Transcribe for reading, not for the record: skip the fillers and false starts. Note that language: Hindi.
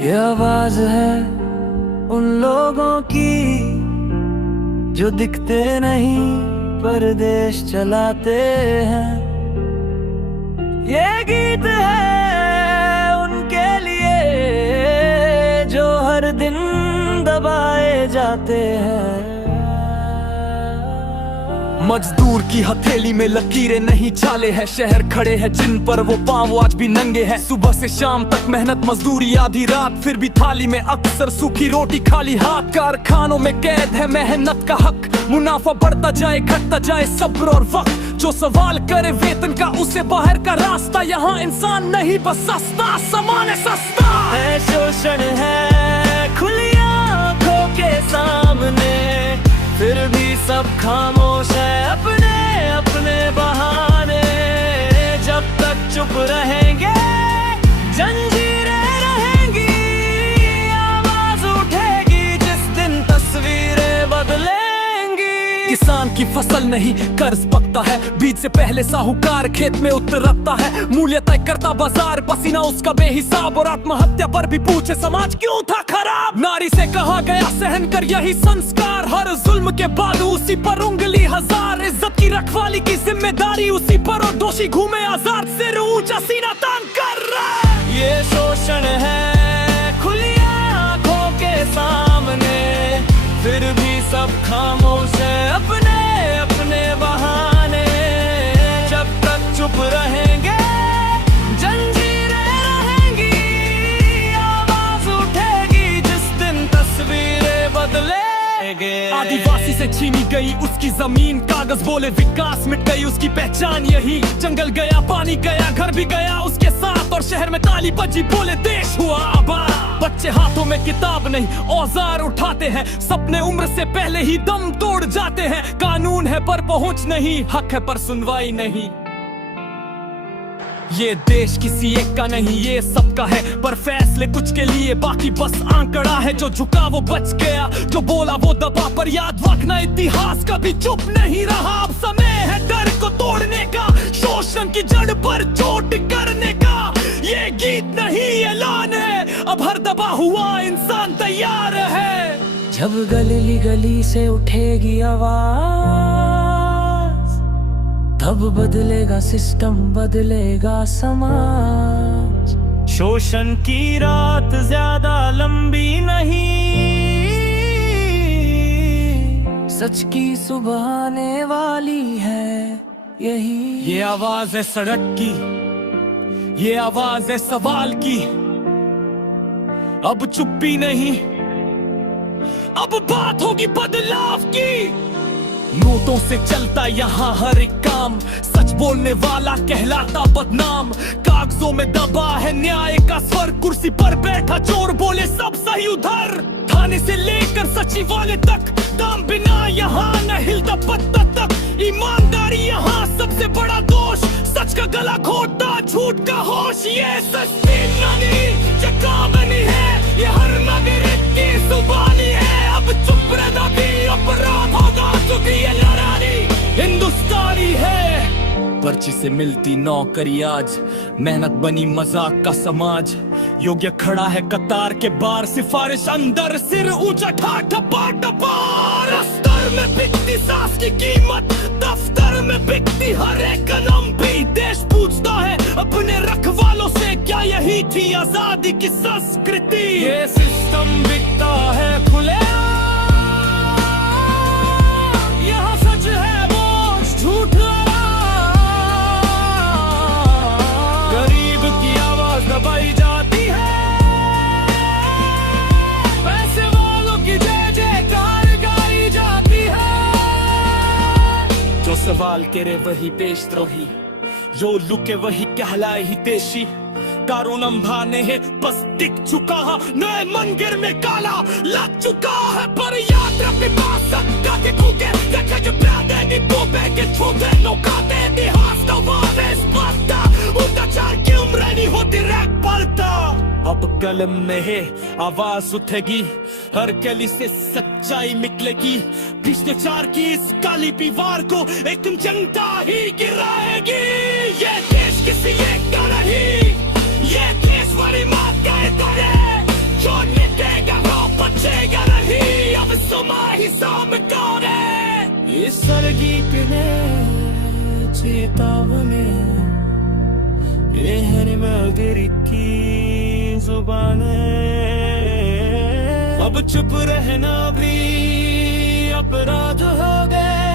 ये आवाज है उन लोगों की जो दिखते नहीं पर देश चलाते हैं। ये गीत है उनके लिए जो हर दिन दबाए जाते हैं। मजदूर की हथेली में लकीरें नहीं छाले हैं, शहर खड़े हैं जिन पर वो पांव आज भी नंगे हैं। सुबह से शाम तक मेहनत मजदूरी आधी रात, फिर भी थाली में अक्सर सूखी रोटी खाली हाथ। कारखानों में कैद है मेहनत का हक, मुनाफा बढ़ता जाए घटता जाए सब्र और वक्त। जो सवाल करे वेतन का उसे बाहर का रास्ता, यहाँ इंसान नहीं बस सस्ता, सामान है सस्ता। है शोषण है खुली आंखों के सामने, फिर भी सब खामोश है अपने अपने बहाने। जब तक चुप रहेंगे जंजीरें रहेंगी, आवाज उठेगी जिस दिन तस्वीरें बदलेंगी। किसान की फसल नहीं कर्ज पकता है, बीज से पहले साहूकार खेत में उतरता है। मूल्य तय करता बाजार, पसीना उसका बेहिसाब, और आत्महत्या पर भी पूछे समाज क्यों था खराब। नारी से कहा गया सहन कर यही संस्कार, हर जुल्म के बाद उसी पर उंगली हजार। इज्जत की रखवाली की जिम्मेदारी उसी पर, और दोषी घूमे आजाद सिर ऊंचा सीना तान कर रहा। ये शोषण है खुली आंखों के सामने, फिर भी सब खामोश है अपने अपने बहाने। जब तक चुप रहेंगे जंजीरें रहेंगी, आवाज उठेगी जिस दिन तस्वीरें बदलेंगे। आदिवासी से छीनी गई उसकी जमीन, कागज बोले विकास, मिट गई उसकी पहचान यही। जंगल गया पानी गया घर भी गया उसके साथ, और शहर में ताली बजी बोले देश हुआ आबाद। बच्चे हाथों में किताब नहीं औजार उठाते हैं, सपने उम्र से पहले ही दम तोड़ जाते हैं। कानून है पर पहुंच नहीं, हक है पर सुनवाई नहीं। ये देश किसी एक का नहीं ये सबका है, पर फैसले कुछ के लिए बाकी बस आंकड़ा है। जो झुका वो बच गया, जो बोला वो दबा, पर याद रखना इतिहास कभी चुप नहीं रहा। अब समय है डर को तोड़ने का, शोषण की जड़ पर चोट करने का। ये गीत नहीं ऐलान है, अब हर दबा हुआ इंसान तैयार है। जब गली गली से उठेगी आवाज, तब बदलेगा सिस्टम बदलेगा समाज। शोषण की रात ज्यादा लंबी नहीं, सच की सुबह आने वाली है यही। ये आवाज है सड़क की, ये आवाज है सवाल की। अब चुप्पी नहीं, अब बात होगी बदलाव की। नोटों से चलता यहाँ हर एक काम, सच बोलने वाला कहलाता बदनाम। कागजों में दबा है न्याय का स्वर, कुर्सी पर बैठा चोर बोले सब सही उधर। थाने से लेकर सचिवालय तक दाम बिना यहाँ न हिलता पत्ता तक। ईमानदारी यहाँ सबसे बड़ा दोष, सच का गला घोटता झूठ का होश। ये सच्ची नहीं जगह बनी है, ये हर नागरिक की जुबानी है। अब चुप रहना भी अपराध होगा, क्योंकि ये लड़ाई हिंदुस्तानी है। पर्ची से मिलती नौकरी आज मेहनत बनी मजाक का समाज। योग्य खड़ा है कतार के बाहर, सिफारिश अंदर सिर ऊंचा ठाठ पार। अस्तर में बिकती सांस की कीमत, दफ्तर में बिकती हर एक कलम भी। देश पूछता है अपने रखवालों से, क्या यही थी आजादी की संस्कृति। ये सिस्टम बिकता है खुले, यहाँ सच है बोझ झूठ गरीब की आवाज दबाई जाती है, पैसे वालों की जय जयकार गाई जाती है। जो सवाल करे वही देशद्रोही, जो लुके वही कहलाए ही देशी। कानून अंभाने है बस टिक चुका है, नए मंदिर में काला लग चुका है। पर याद रख सबका के कूके देखे जो प्यादे नी बोबे के छोटे नौकाते। इतिहास का वावे स्पष्टा, अत्याचार की उम्र नहीं होती रैक पलटा। अब कलम में है आवाज उठेगी, हर गली से सच्चाई निकलेगी। भ्रष्टाचार की इस काली दीवार को एक जनता ही गिराएगी। ये देश किसी एक का नहीं, ये देश वाली मात कहता है बचेगा नहीं अब सुमा ही साम कौन है इस सरगीत ने चेतावनी ये है मगरिकी जुबान अब चुप रहना भी अपराध हो गए